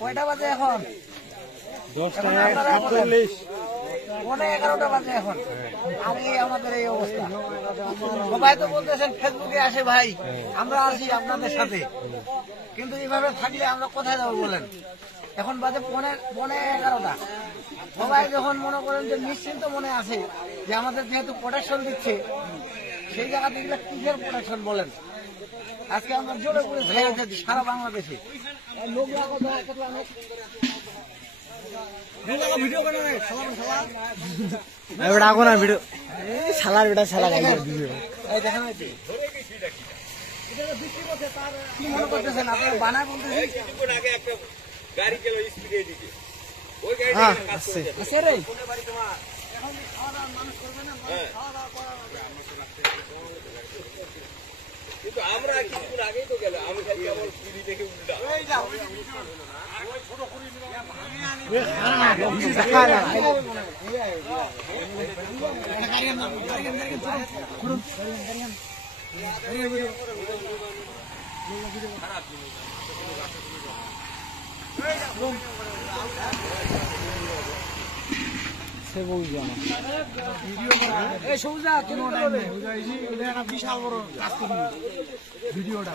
কয়টা বাজে এখন? 10:41। 11:30 বাজে এখন। আর এই আমাদের এই অবস্থা। সবাই তো বলতেছেন ফেসবুকে আসে ভাই, আমরা আছি আপনাদের সাথে, কিন্তু এইভাবে থাকলে আমরা কোথায় যাবো বলেন? এখন বাজে 11:30। সবাই যখন মনে করেন যে নিশ্চিন্ত মনে আছে যে আমাদের যেহেতু প্রোটেকশন দিচ্ছে, সেই জায়গা থেকে কিসের প্রোটেকশন বলেন? আজকে আমরা জোরে করে ছেড়ে সারা বাংলাদেশে ভিডিও সালার বেটা সালা কি মনে করতেছেন আপনারা? বানায় বলতেছেন গাড়ি গেল স্পিডে দিকে ওই গাড়ি আছে রে। কিন্তু আমরা কিছুক্ষণ আগেই তো গেল, আমি খালি আমার পিড়ি দেখে উল্টা বিশাল বড় ভিডিওটা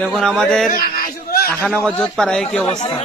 দেখুন আমাদের আখানগর জোতপাড়ায় কি অবস্থা।